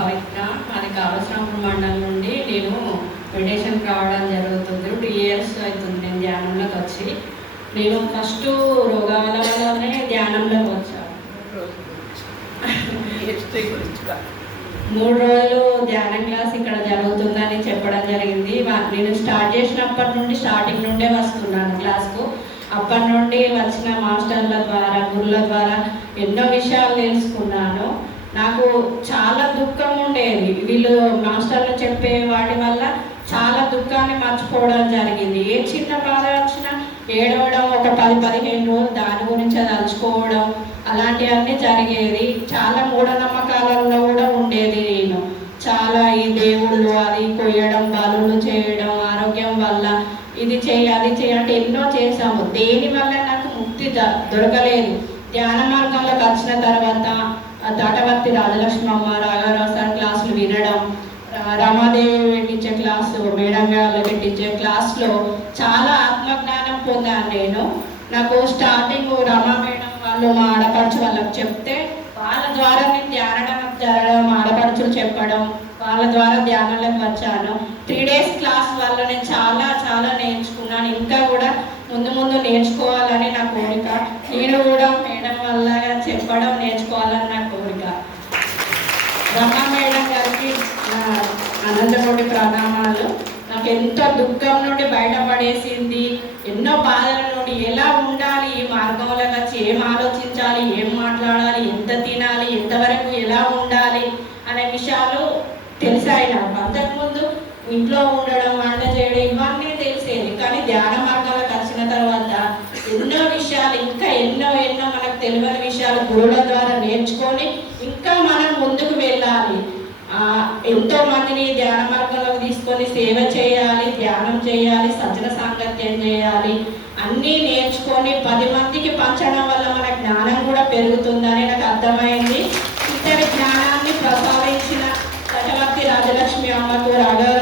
పవిత్ర. అది కాళేశ్వరం మండలం నుండి నేను మెడిటేషన్కి రావడం జరుగుతుంది. 2 years అవుతుంది నేను ధ్యానంలోకి వచ్చి. నేను ఫస్ట్ రోగాల వల్లనే ధ్యానంలోకి వచ్చాను. 3 రోజులు ధ్యానం క్లాస్ ఇక్కడ జరుగుతుందని చెప్పడం జరిగింది. నేను స్టార్ట్ చేసినప్పటి నుండి స్టార్టింగ్ నుండే వస్తున్నాను క్లాస్కు. అప్పటి నుండి వచ్చిన మాస్టర్ల ద్వారా గురుల ద్వారా ఎన్నో విషయాలు తెలుసుకున్నాను. నాకు చాలా దుఃఖం ఉండేది. వీళ్ళు మాస్టర్లు చెప్పే వాటి వల్ల చాలా దుఃఖాన్ని మర్చిపోవడం జరిగింది. ఏ చిన్న బాధ వచ్చినా ఏడవడం, ఒక 10-15 రోజులు దాని గురించి తలుచుకోవడం, అలాంటివన్నీ జరిగేది. చాలా మూఢనమ్మకాలలో కూడా ఉండేది. నేను చాలా ఈ దేవుళ్ళు అది కొయ్యడం, బలులు చేయడం, ఆరోగ్యం వల్ల ఇది చేయి అది చేయి అంటే ఎన్నో చేశాము. దేనివల్ల నాకు ముక్తి దొరకలేదు. ధ్యాన మార్గంలోకి వచ్చిన తర్వాత తాటవర్తి రాజలక్ష్మి అమ్మ రాఘవరావు సార్ క్లాసులు వినడం, రమాదేవి పెట్టించే క్లాసు, మేడం గారు పెట్టించే క్లాస్లో చాలా ఆత్మజ్ఞానం పొందాను నేను. నాకు స్టార్టింగ్ రమా మేడం వాళ్ళు మా ఆడపడుచు వాళ్ళకి చెప్తే వాళ్ళ ద్వారా నేను ధ్యానం జరగడం, ఆడపడుచులు చెప్పడం, వాళ్ళ ద్వారా ధ్యానంలోకి వచ్చాను. 3 days క్లాస్ వల్ల నేను చాలా చాలా నేర్చుకున్నాను. ఇంకా కూడా ముందు నేర్చుకోవాలని నా కోరిక. నేను కూడా మేడం వల్ల చెప్పడం నేర్చుకోవాలని నా కోరిక. రమా మేడం గారికి అనంతకోటి ప్రణామాలు. నాకు ఎంతో దుఃఖం నుండి బయటపడేసింది. ఎన్నో బాధల నుండి ఎలా ఉండాలి, ఈ మార్గంలో వచ్చి ఏం ఆలోచించాలి, ఏం మాట్లాడాలి, ఎంత తినాలి, ఎంతవరకు ఎలా ఉండాలి అనే విషయాలు తెలిసాయి నాకు. అంతకుముందు ఇంట్లో ఉండడం, వంట చేయడం ఇవన్నీ తెలిసేది. కానీ ధ్యాన మార్గాలకు వచ్చిన తర్వాత ఎన్నో విషయాలు, ఇంకా ఎన్నో మనకు తెలియని విషయాలు గురువుల ద్వారా నేర్చుకొని ఇంకా మనం ముందుకు వెళ్ళాలి. ఎంతో మందిని ధ్యాన మార్గంలోకి తీసుకొని సేవ చేయాలి, ధ్యానం చేయాలి, సజ్జన సాంగత్యం చేయాలి, అన్నీ నేర్చుకొని 10 మందికి పంచడం వల్ల మన జ్ఞానం కూడా పెరుగుతుందని నాకు అర్థమైంది. ఇతర జ్ఞానాన్ని ప్రసాదించిన తాటవర్తి రాజలక్ష్మి అమ్మకు, రాఘవ